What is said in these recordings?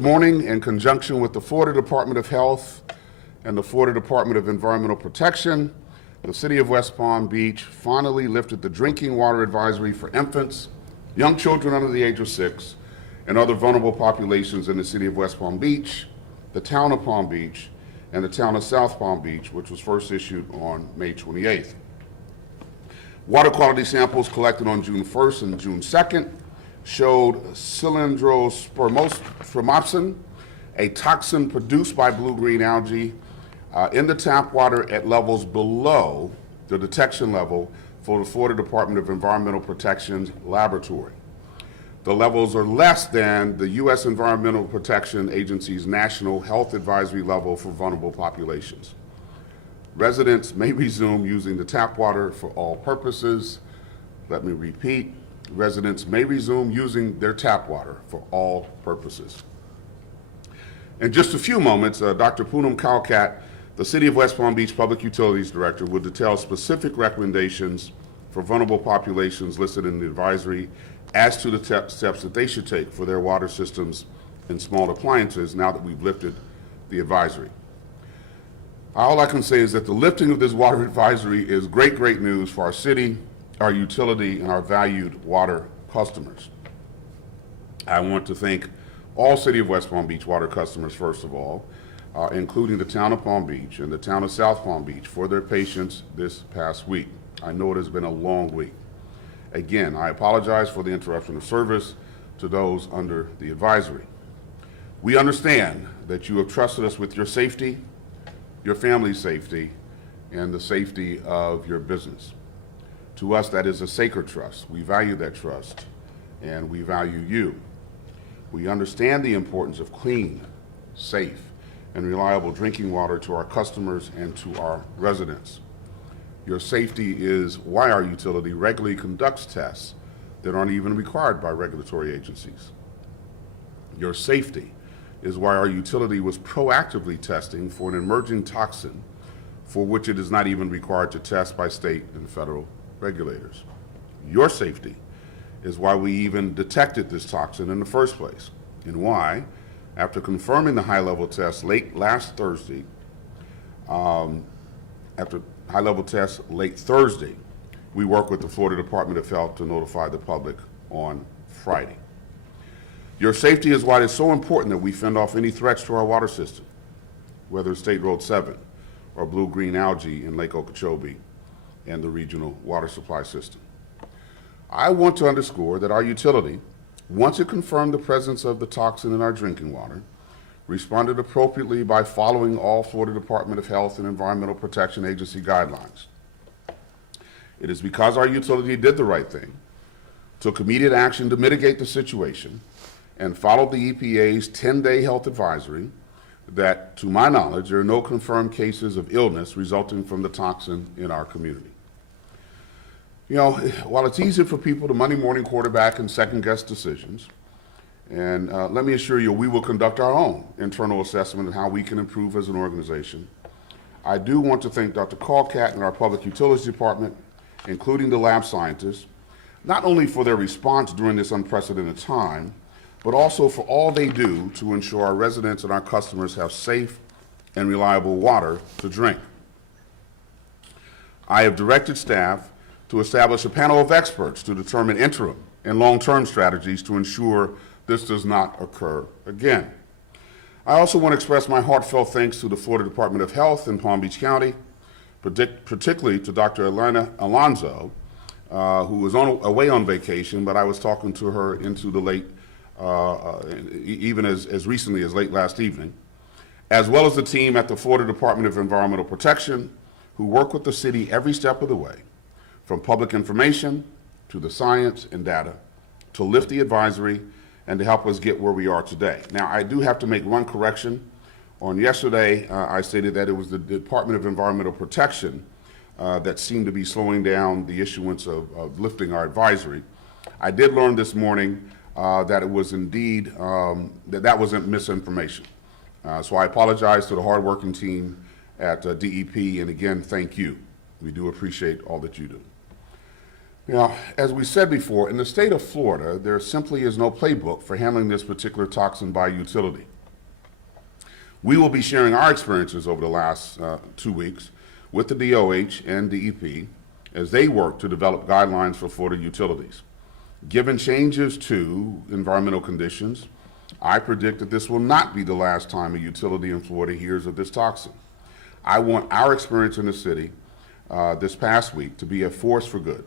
This morning, in conjunction with the Florida Department of Health and the Florida Department of Environmental Protection, the City of West Palm Beach finally lifted the drinking water advisory for infants, young children under the age of 6, and other vulnerable populations in the City of West Palm Beach, the Town of Palm Beach, and the Town of South Palm Beach, which was first issued on May 28th. Water quality samples collected on June 1st and June 2nd showed cylindrospermopsin, a toxin produced by blue-green algae, in the tap water at levels below the detection level for the Florida Department of Environmental Protection's laboratory. The levels are less than the U.S. Environmental Protection Agency's National Health Advisory level for vulnerable populations. Residents may resume using the tap water for all purposes. Let me repeat, residents may resume using their tap water for all purposes. In just a few moments, Dr. Poonam Kalkat, the City of West Palm Beach Public Utilities Director, will detail specific recommendations for vulnerable populations listed in the advisory as to the steps that they should take for their water systems and small appliances now that we've lifted the advisory. All I can say is that the lifting of this water advisory is great news for our city, our utility, and our valued water customers. I want to thank all City of West Palm Beach water customers, first of all, including the Town of Palm Beach and the Town of South Palm Beach, for their patience this past week. I know it has been a long week. Again, I apologize for the interruption of service to those under the advisory. We understand that you have trusted us with your safety, your family's safety, and the safety of your business. To us, that is a sacred trust. We value that trust, and we value you. We understand the importance of clean, safe, and reliable drinking water to our customers and to our residents. Your safety is why our utility regularly conducts tests that aren't even required by regulatory agencies. Your safety is why our utility was proactively testing for an emerging toxin for which it is not even required to test by state and federal regulators. Your safety is why we even detected this toxin in the first place, and why, after confirming the high-level test late Thursday, we worked with the Florida Department of Health to notify the public on Friday. Your safety is why it's so important that we fend off any threats to our water system, whether it's State Road 7 or blue-green algae in Lake Okeechobee and the regional water supply system. I want to underscore that our utility, once it confirmed the presence of the toxin in our drinking water, responded appropriately by following all Florida Department of Health and Environmental Protection Agency guidelines. It is because our utility did the right thing, took immediate action to mitigate the situation, and followed the EPA's 10-day health advisory that, to my knowledge, there are no confirmed cases of illness resulting from the toxin in our community. You know, while it's easy for people to Monday morning quarterback and second-guess decisions, and let me assure you, we will conduct our own internal assessment of how we can improve as an organization. I do want to thank Dr. Kalkat and our Public Utilities Department, including the lab scientists, not only for their response during this unprecedented time, but also for all they do to ensure our residents and our customers have safe and reliable water to drink. I have directed staff to establish a panel of experts to determine interim and long-term strategies to ensure this does not occur again. I also want to express my heartfelt thanks to the Florida Department of Health in Palm Beach County, particularly to Dr. Elena Alonzo, who was away on vacation, but I was talking to her into the late, even as recently as late last evening, as well as the team at the Florida Department of Environmental Protection, who work with the city every step of the way, from public information to the science and data, to lift the advisory and to help us get where we are today. Now, I do have to make one correction. On yesterday, I stated that it was the Department of Environmental Protection that seemed to be slowing down the issuance of lifting our advisory. I did learn this morning that it was indeed, that wasn't misinformation. So I apologize to the hardworking team at DEP, and again, thank you. We do appreciate all that you do. Now, as we said before, in the state of Florida, there simply is no playbook for handling this particular toxin by utility. We will be sharing our experiences over the last 2 weeks with the DOH and DEP as they work to develop guidelines for Florida utilities. Given changes to environmental conditions, I predict that this will not be the last time a utility in Florida hears of this toxin. I want our experience in the city this past week to be a force for good.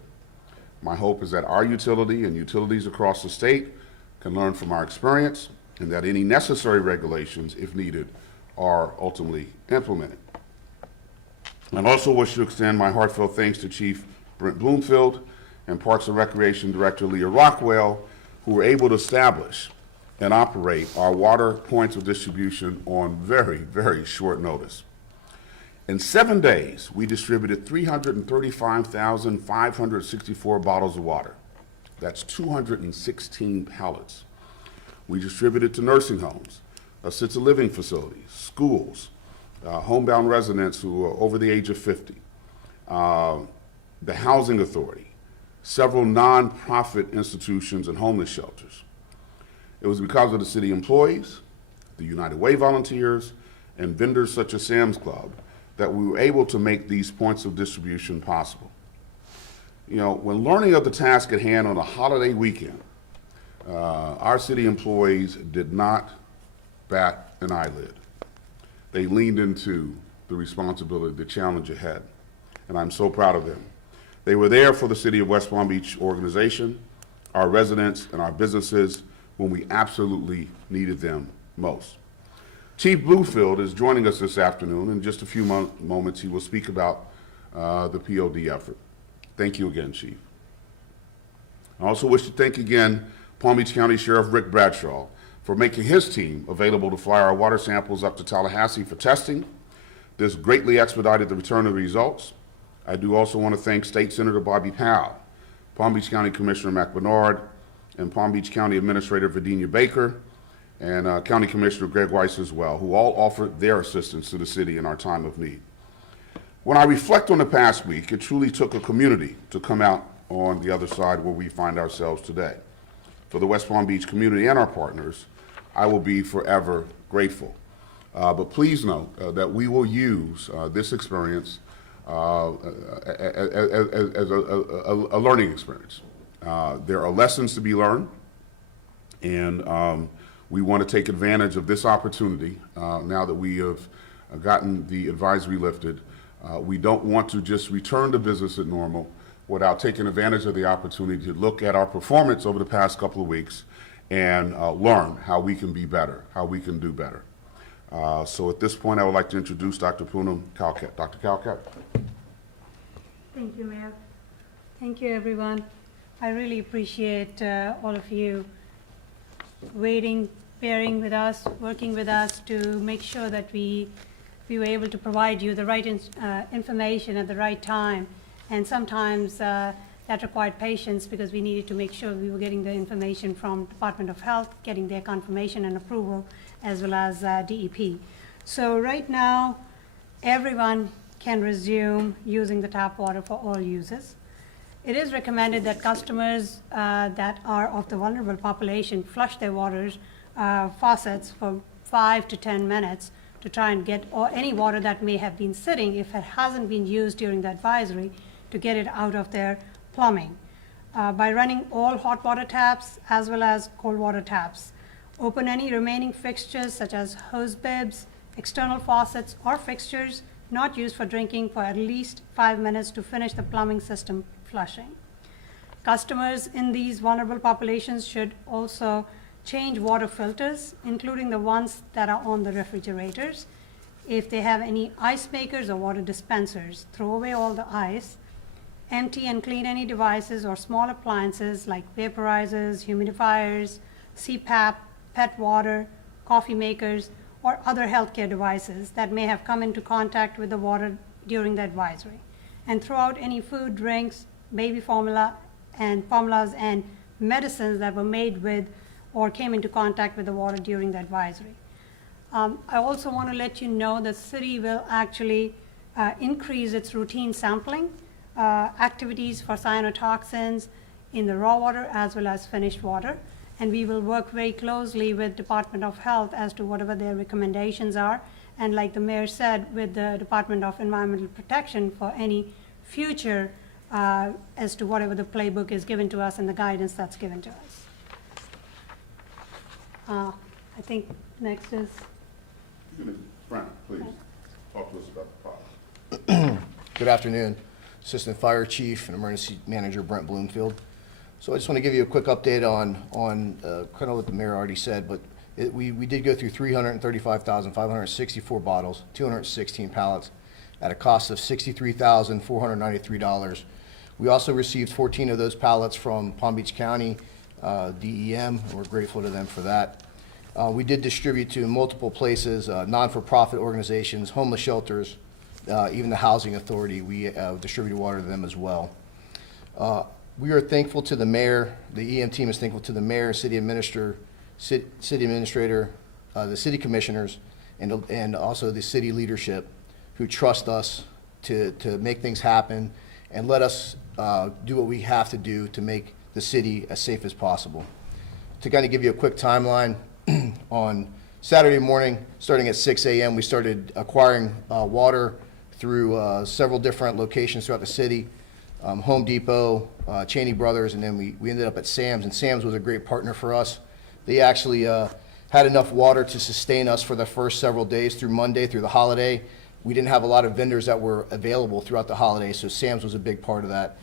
My hope is that our utility and utilities across the state can learn from our experience and that any necessary regulations, if needed, are ultimately implemented. I also wish to extend my heartfelt thanks to Chief Brent Bloomfield and Parks and Recreation Director Leah Rockwell, who were able to establish and operate our water points of distribution on very, very short notice. In 7 days, we distributed 335,564 bottles of water. That's 216 pallets. We distributed to nursing homes, assisted living facilities, schools, homebound residents who are over the age of 50, the Housing Authority, several nonprofit institutions and homeless shelters. It was because of the city employees, the United Way volunteers, and vendors such as Sam's Club that we were able to make these points of distribution possible. You know, when learning of the task at hand on a holiday weekend, our city employees did not bat an eyelid. They leaned into the responsibility, the challenge ahead, and I'm so proud of them. They were there for the City of West Palm Beach organization, our residents, and our businesses when we absolutely needed them most. Chief Bluefield is joining us this afternoon. In just a few moments, he will speak about the POD effort. Thank you again, Chief. I also wish to thank again Palm Beach County Sheriff Rick Bradshaw for making his team available to fly our water samples up to Tallahassee for testing. This greatly expedited the return of the results. I do also want to thank State Senator Bobby Powell, Palm Beach County Commissioner Mac Bernard, and Palm Beach County Administrator Virginia Baker, and County Commissioner Greg Weiss as well, who all offered their assistance to the city in our time of need. When I reflect on the past week, it truly took a community to come out on the other side where we find ourselves today. For the West Palm Beach community and our partners, I will be forever grateful. But please know that we will use this experience as a learning experience. There are lessons to be learned, and we want to take advantage of this opportunity now that we have gotten the advisory lifted. We don't want to just return to business as normal without taking advantage of the opportunity to look at our performance over the past couple of weeks and learn how we can be better, how we can do better. So at this point, I would like to introduce Dr. Poonam Kalkat. Dr. Kalkat. Thank you, Mayor. Thank you, everyone. I really appreciate all of you waiting, bearing with us, working with us to make sure that we were able to provide you the right information at the right time. And sometimes that required patience because we needed to make sure we were getting the information from Department of Health, getting their confirmation and approval, as well as DEP. So right now, everyone can resume using the tap water for all uses. It is recommended that customers that are of the vulnerable population flush their waters faucets for 5 to 10 minutes to try and get any water that may have been sitting, if it hasn't been used during the advisory, to get it out of their plumbing. By running all hot water taps as well as cold water taps. Open any remaining fixtures such as hose bibs, external faucets, or fixtures not used for drinking for at least 5 minutes to finish the plumbing system flushing. Customers in these vulnerable populations should also change water filters, including the ones that are on the refrigerators. If they have any ice makers or water dispensers, throw away all the ice. Empty and clean any devices or small appliances like vaporizers, humidifiers, CPAP, pet water, coffee makers, or other healthcare devices that may have come into contact with the water during the advisory. And throw out any food, drinks, baby formulas and medicines that were made with or came into contact with the water during the advisory. I also want to let you know the city will actually increase its routine sampling activities for cyanotoxins in the raw water as well as finished water. And we will work very closely with Department of Health as to whatever their recommendations are. And like the mayor said, with the Department of Environmental Protection for any future as to whatever the playbook is given to us and the guidance that's given to us. I think next is, Frank, please, talk to us about the pod. Good afternoon. Assistant Fire Chief and Emergency Manager Brent Bloomfield. So I just want to give you a quick update on kind of what the mayor already said, but we did go through 335,564 bottles, 216 pallets, at a cost of $63,493. We also received 14 of those pallets from Palm Beach County DEM, and we're grateful to them for that. We did distribute to multiple places, non-for-profit organizations, homeless shelters, even the Housing Authority. We distributed water to them as well. We are thankful to the mayor. The EM team is thankful to the mayor, city administrator, the city commissioners, and also the city leadership who trust us to make things happen and let us do what we have to do to make the city as safe as possible. To kind of give you a quick timeline, on Saturday morning, starting at 6 a.m., we started acquiring water through several different locations throughout the city, Home Depot, Cheney Brothers, and then we ended up at Sam's, and Sam's was a great partner for us. They actually had enough water to sustain us for the first several days through Monday, through the holiday. We didn't have a lot of vendors that were available throughout the holiday, so Sam's was a big part of that.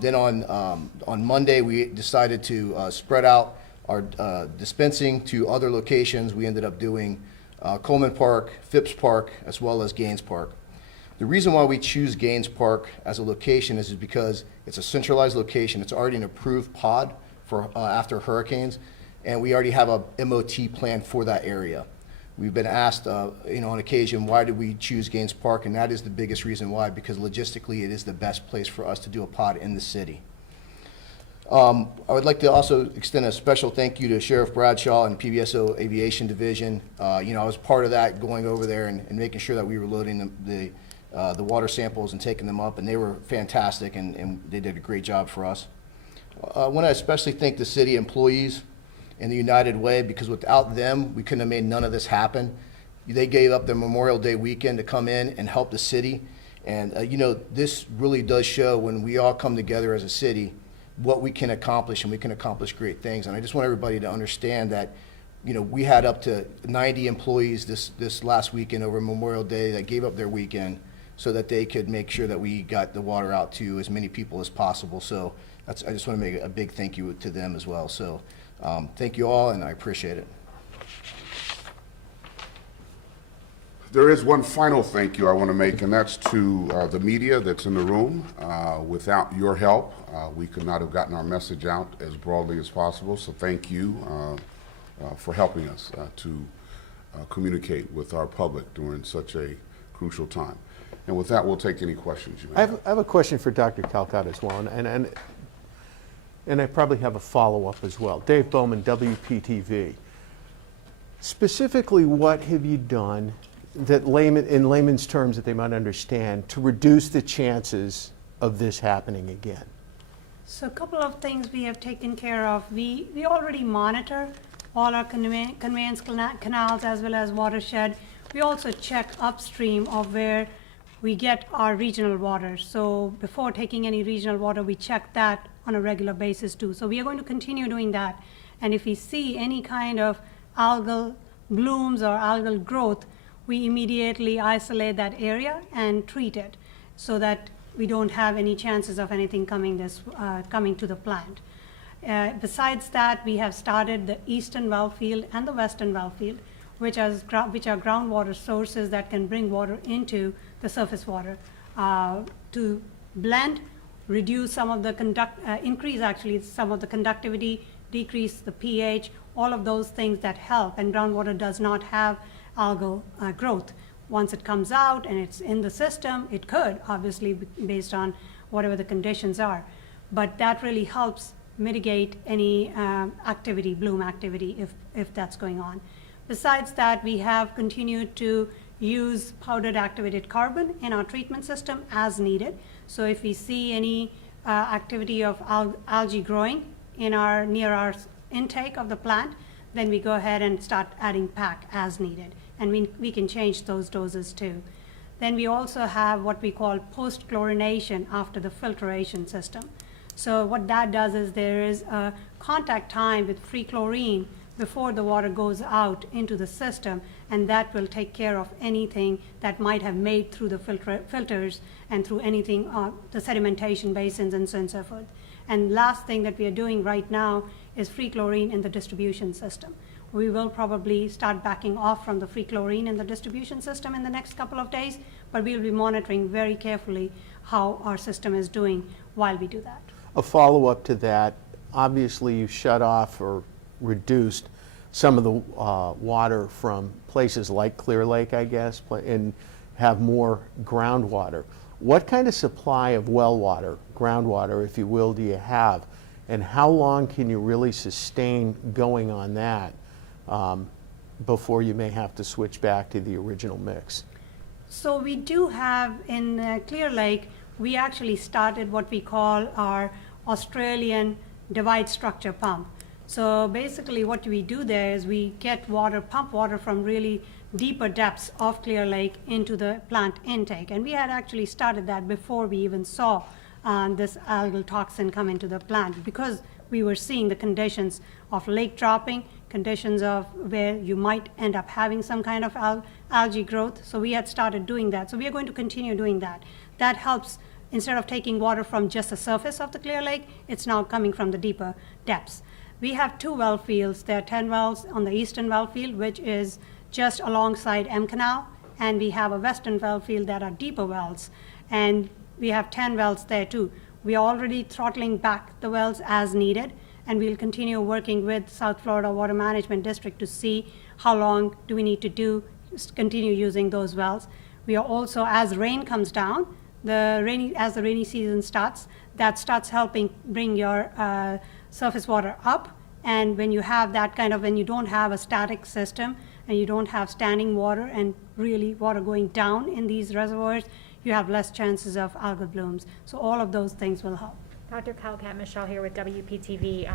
Then on Monday, we decided to spread out our dispensing to other locations. We ended up doing Coleman Park, Phipps Park, as well as Gaines Park. The reason why we choose Gaines Park as a location is because it's a centralized location. It's already an approved pod for after hurricanes, and we already have a MOT plan for that area. We've been asked, on occasion, why did we choose Gaines Park, and that is the biggest reason why, because logistically it is the best place for us to do a pod in the city. I would like to also extend a special thank you to Sheriff Bradshaw and PBSO Aviation Division. I was part of that, going over there and making sure that we were loading the water samples and taking them up, and they were fantastic, and they did a great job for us. I want to especially thank the city employees and the United Way, because without them, we couldn't have made none of this happen. They gave up their Memorial Day weekend to come in and help the city, and this really does show when we all come together as a city what we can accomplish, and we can accomplish great things. And I just want everybody to understand that, we had up to 90 employees this last weekend over Memorial Day that gave up their weekend so that they could make sure that we got the water out to as many people as possible. So I just want to make a big thank you to them as well. So thank you all, and I appreciate it. There is one final thank you I want to make, and that's to the media that's in the room. Without your help, we could not have gotten our message out as broadly as possible. So thank you for helping us to communicate with our public during such a crucial time. And with that, we'll take any questions you may have. I have a question for Dr. Calcott as well, and I probably have a follow-up as well. Dave Bowman, WPTV. Specifically, what have you done that in layman's terms that they might understand to reduce the chances of this happening again? so a couple of things we have taken care of. We already monitor all our conveyance canals as well as watershed. We also check upstream of where we get our regional water. So before taking any regional water, we check that on a regular basis too. So we are going to continue doing that. And if we see any kind of algal blooms or algal growth, we immediately isolate that area and treat it so that we don't have any chances of anything coming to the plant. Besides that, we have started the eastern well field and the western well field, which are groundwater sources that can bring water into the surface water to blend, reduce some of the increase actually some of the conductivity, decrease the pH, all of those things that help. And groundwater does not have algal growth. Once it comes out and it's in the system, it could, obviously, based on whatever the conditions are. But that really helps mitigate any activity, bloom activity, if that's going on. Besides that, we have continued to use powdered activated carbon in our treatment system as needed. So if we see any activity of algae growing near our intake of the plant, then we go ahead and start adding PAC as needed. And we can change those doses too. Then we also have what we call post-chlorination after the filtration system. So what that does is there is a contact time with free chlorine before the water goes out into the system, and that will take care of anything that might have made through the filters and through anything, the sedimentation basins and so on and so forth. And last thing that we are doing right now is free chlorine in the distribution system. We will probably start backing off from the free chlorine in the distribution system in the next couple of days, but we'll be monitoring very carefully how our system is doing while we do that. A follow-up to that, obviously you shut off or reduced some of the water from places like Clear Lake, I guess, and have more groundwater. What kind of supply of well water, groundwater, if you will, do you have? And how long can you really sustain going on that before you may have to switch back to the original mix? So we do have in Clear Lake, we actually started what we call our Australian divide structure pump. So basically what we do there is we get water, pump water from really deeper depths of Clear Lake into the plant intake. And we had actually started that before we even saw this algal toxin come into the plant, because we were seeing the conditions of lake dropping, conditions of where you might end up having some kind of algae growth. So we had started doing that. So we are going to continue doing that. That helps. Instead of taking water from just the surface of the Clear Lake, it's now coming from the deeper depths. We have 2 well fields. There are 10 wells on the eastern well field, which is just alongside M Canal, and we have a western well field that are deeper wells, and we have 10 wells there too. We are already throttling back the wells as needed, and we'll continue working with South Florida Water Management District to see how long do we need to continue using those wells. We are also, as rain comes down, as the rainy season starts, that starts helping bring your surface water up. And when you have that kind of, when you don't have a static system and you don't have standing water and really water going down in these reservoirs, you have less chances of algal blooms. So all of those things will help. Dr. Calcat, Michelle here with WPTV.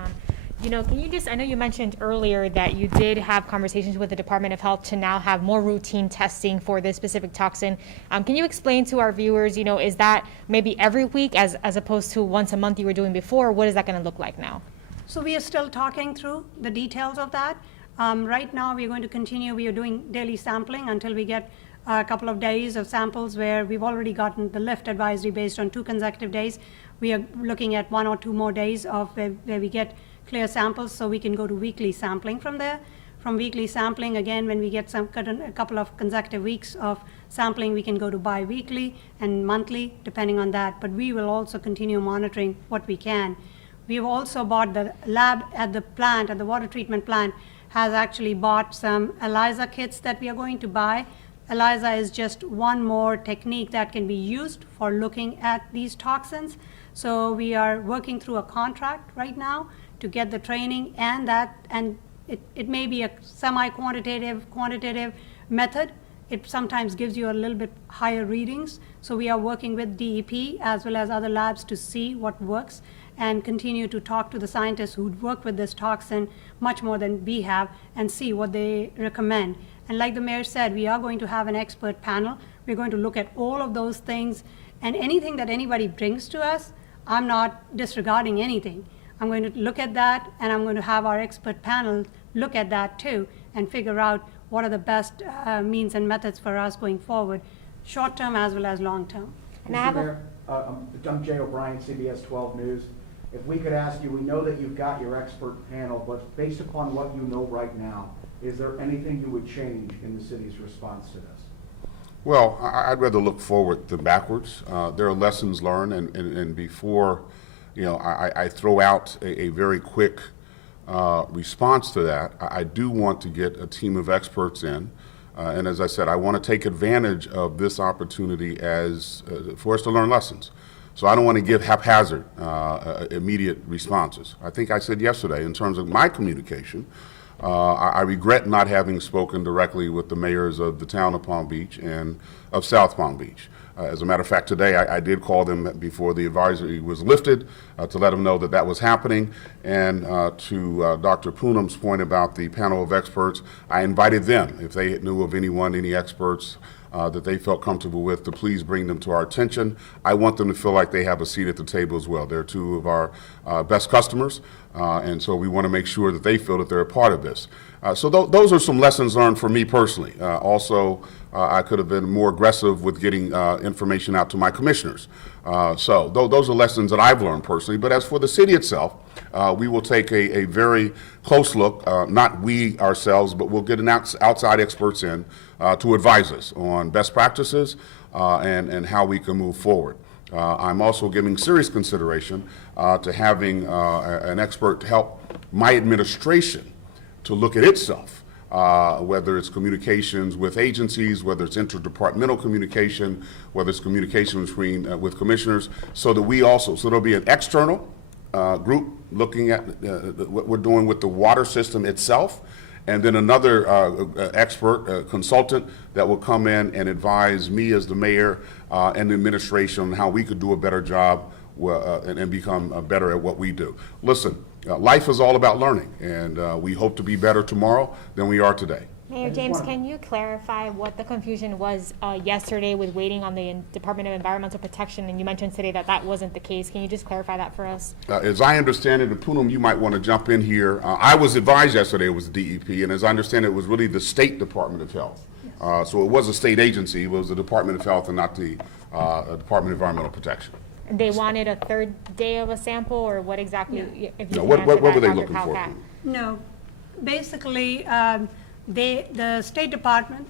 Can you just, I know you mentioned earlier that you did have conversations with the Department of Health to now have more routine testing for this specific toxin. Can you explain to our viewers, is that maybe every week as opposed to once a month you were doing before? What is that going to look like now? So we are still talking through the details of that. Right now we are going to continue, we are doing daily sampling until we get a couple of days of samples where we've already gotten the lift advisory based on 2 consecutive days. We are looking at 1 or 2 more days of where we get clear samples, so we can go to weekly sampling from there. From weekly sampling, again, when we get a couple of consecutive weeks of sampling, we can go to bi-weekly and monthly, depending on that. But we will also continue monitoring what we can. We've also bought the lab at the plant, at the water treatment plant, has actually bought some ELISA kits that we are going to buy. ELISA is just one more technique that can be used for looking at these toxins. So we are working through a contract right now to get the training, and it may be a semi-quantitative, quantitative method. It sometimes gives you a little bit higher readings. So we are working with DEP as well as other labs to see what works and continue to talk to the scientists who work with this toxin much more than we have and see what they recommend. And like the mayor said, we are going to have an expert panel. We're going to look at all of those things, and anything that anybody brings to us, I'm not disregarding anything. I'm going to look at that, and I'm going to have our expert panel look at that too and figure out what are the best means and methods for us going forward, short term as well as long term. Now, Mr. Mayor, I'm Jay O'Brien, CBS 12 News. If we could ask you, we know that you've got your expert panel, but based upon what you know right now, is there anything you would change in the city's response to this? Well, I'd rather look forward than backwards. There are lessons learned, and before, I throw out a very quick response to that, I do want to get a team of experts in. And as I said, I want to take advantage of this opportunity for us to learn lessons. So I don't want to give haphazard immediate responses. I think I said yesterday, in terms of my communication, I regret not having spoken directly with the mayors of the town of Palm Beach and of South Palm Beach. As a matter of fact, today I did call them before the advisory was lifted to let them know that that was happening. And to Dr. Poonam's point about the panel of experts, I invited them, if they knew of anyone, any experts that they felt comfortable with, to please bring them to our attention. I want them to feel like they have a seat at the table as well. They're two of our best customers, and so we want to make sure that they feel that they're a part of this. So those are some lessons learned for me personally. Also, I could have been more aggressive with getting information out to my commissioners. So those are lessons that I've learned personally. But as for the city itself, we will take a very close look, not we ourselves, but we'll get outside experts in to advise us on best practices and how we can move forward. I'm also giving serious consideration to having an expert to help my administration to look at itself, whether it's communications with agencies, whether it's interdepartmental communication, whether it's communication between with commissioners, so that we also, so there'll be an external group looking at what we're doing with the water system itself, and then another expert consultant that will come in and advise me as the mayor and the administration on how we could do a better job and become better at what we do. Listen, life is all about learning, and we hope to be better tomorrow than we are today. Mayor James, can you clarify what the confusion was yesterday with waiting on the Department of Environmental Protection? And you mentioned today that that wasn't the case. Can you just clarify that for us? As I understand it, and Poonam, you might want to jump in here. I was advised yesterday it was the DEP, and as I understand it was really the State Department of Health. So it was a state agency. It was the Department of Health and not the Department of Environmental Protection. They wanted a third day of a sample, or what exactly? If you No, can what answer were that, they Dr. looking for? Palcat. No, basically, the State Department,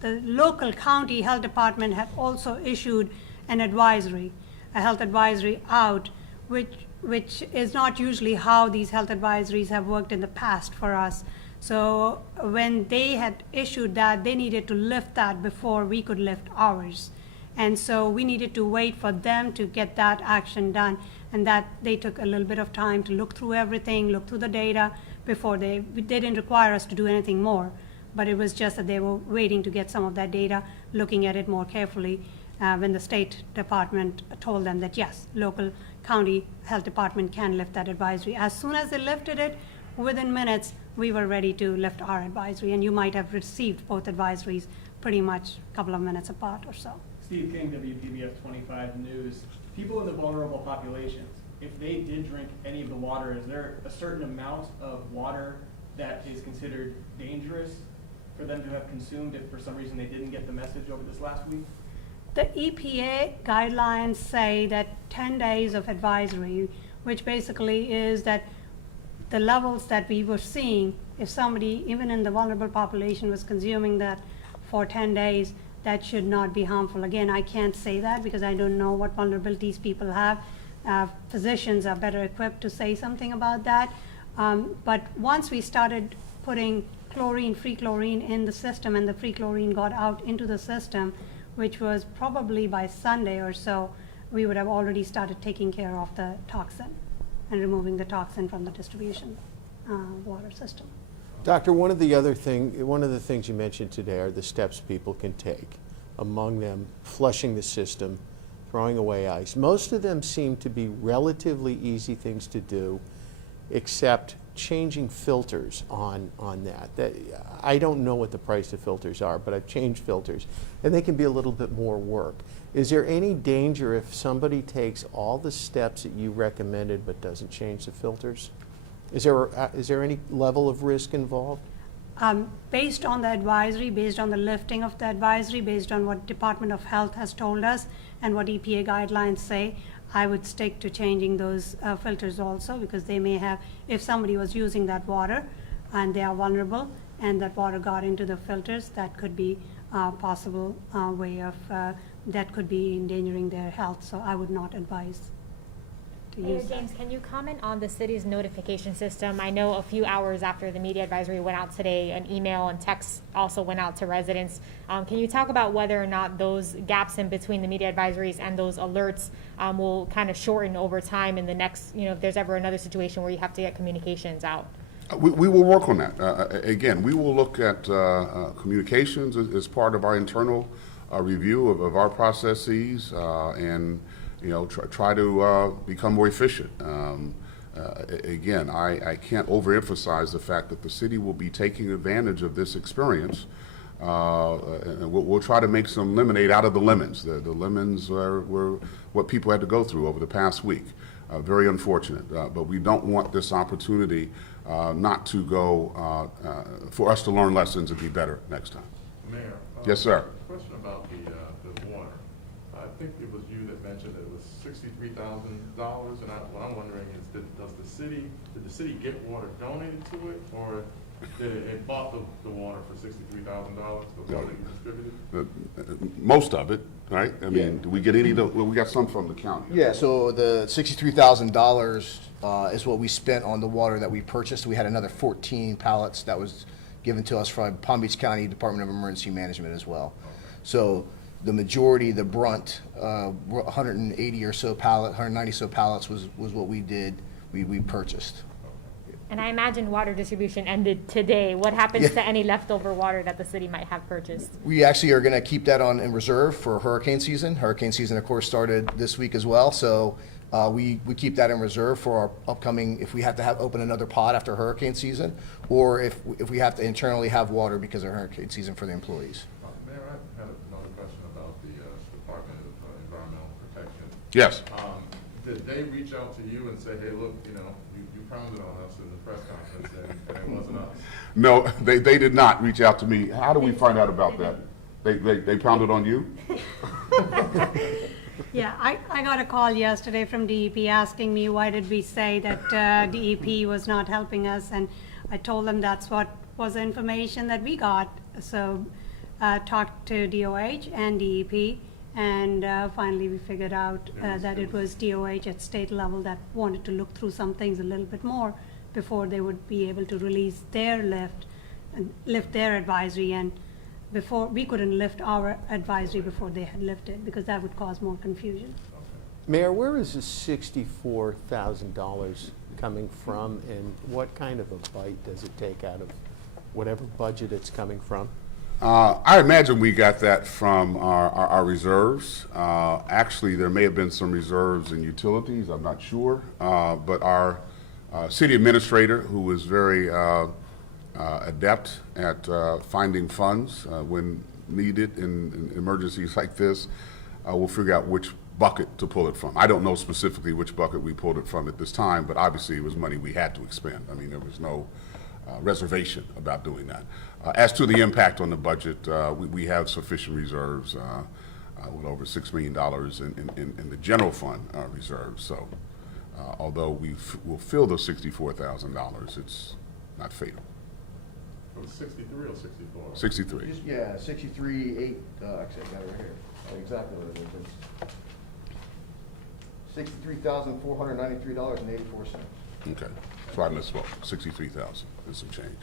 the local county health department had also issued an advisory, a health advisory out, which is not usually how these health advisories have worked in the past for us. So when they had issued that, they needed to lift that before we could lift ours. And so we needed to wait for them to get that action done, and that they took a little bit of time to look through everything, look through the data before they didn't require us to do anything more. But it was just that they were waiting to get some of that data, looking at it more carefully when the State Department told them that yes, local county health department can lift that advisory. As soon as they lifted it, within minutes, we were ready to lift our advisory, and you might have received both advisories pretty much a couple of minutes apart or so. Steve King, WPBF 25 News. People in the vulnerable populations, if they did drink any of the water, is there a certain amount of water that is considered dangerous for them to have consumed if for some reason they didn't get the message over this last week? The EPA guidelines say that 10 days of advisory, which basically is that the levels that we were seeing, if somebody, even in the vulnerable population, was consuming that for 10 days, that should not be harmful. Again, I can't say that because I don't know what vulnerabilities people have. Physicians are better equipped to say something about that. But once we started putting chlorine, free chlorine in the system, and the free chlorine got out into the system, which was probably by Sunday or so, we would have already started taking care of the toxin and removing the toxin from the distribution water system. Doctor, one of the things you mentioned today are the steps people can take. Among them, flushing the system, throwing away ice. Most of them seem to be relatively easy things to do, except changing filters on that. I don't know what the price of filters are, but I've changed filters, and they can be a little bit more work. Is there any danger if somebody takes all the steps that you recommended but doesn't change the filters? Is there any level of risk involved? Based on the advisory, based on the lifting of the advisory, based on what Department of Health has told us and what EPA guidelines say, I would stick to changing those filters also, because they may have, if somebody was using that water and they are vulnerable and that water got into the filters, that could be a possible way of, that could be endangering their health. So I would not advise to Mayor use that. James, can you comment on the city's notification system? I know a few hours after the media advisory went out today, an email and text also went out to residents. Can you talk about whether or not those gaps in between the media advisories and those alerts will kind of shorten over time in the next, if there's ever another situation where you have to get communications out? We will work on that. Again, we will look at communications as part of our internal review of our processes, and, you know, try to become more efficient. Again, I can't overemphasize the fact that the city will be taking advantage of this experience. And we'll try to make some lemonade out of the lemons. The lemons were what people had to go through over the past week. Very unfortunate, but we don't want this opportunity not to go, for us to learn lessons and be better next time. Mayor? Yes, sir. Question about the water. I think it was you that mentioned that it was $63,000, and what I'm wondering is, did the city get water donated to it, or did it bought the water for $63,000, the water that you distributed? Most of it, right? I mean, do we get any, well, we got some from the county. Yeah, so the $63,000 is what we spent on the water that we purchased. We had another 14 pallets that was given to us from Palm Beach County Department of Emergency Management as well. So the majority, the brunt, 180 or so pallet, 190 so pallets was what we did, we purchased. And I imagine water distribution ended today. What happens to any leftover water that the city might have purchased? We actually are going to keep that on in reserve for hurricane season. Hurricane season, of course, started this week as well. So we keep that in reserve for our upcoming, if we have to open another pot after hurricane season, or if we have to internally have water because of hurricane season for the employees. Mayor, I had another question about the Department of Environmental Protection. Yes. Did they reach out to you and say, hey, look, you know, you pounded on us in the press conference, and it wasn't us? No, they did not reach out to me. How do we find out about that? They pounded on you? Yeah, I got a call yesterday from DEP asking me why did we say that DEP was not helping us, and I told them that's what was the information that we got. So talked to DOH and DEP, and finally we figured out that it was DOH at state level that wanted to look through some things a little bit more before they would be able to release their lift their advisory, and before we couldn't lift our advisory before they had lifted, because that would cause more confusion. Mayor, where is this $64,000 coming from, and what kind of a bite does it take out of whatever budget it's coming from? I imagine we got that from our reserves. Actually, there may have been some reserves in utilities, I'm not sure. But our city administrator, who was very adept at finding funds when needed in emergencies like this, will figure out which bucket to pull it from. I don't know specifically which bucket we pulled it from at this time, but obviously it was money we had to expend. I mean, there was no reservation about doing that. As to the impact on the budget, we have sufficient reserves, with over $6 million in the general fund reserves. So although we will fill the $64,000, it's not fatal. It was 63 or 64? 63. Yeah, 63.8, actually I got it right here, exactly what it is. $63,493.84. Okay, so I misspoke, 63,000 and some change.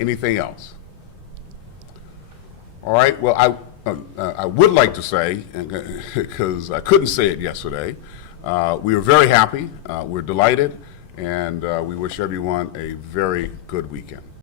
Anything else? All right, well, I would like to say, because I couldn't say it yesterday, we are very happy, we're delighted, and we wish everyone a very good weekend.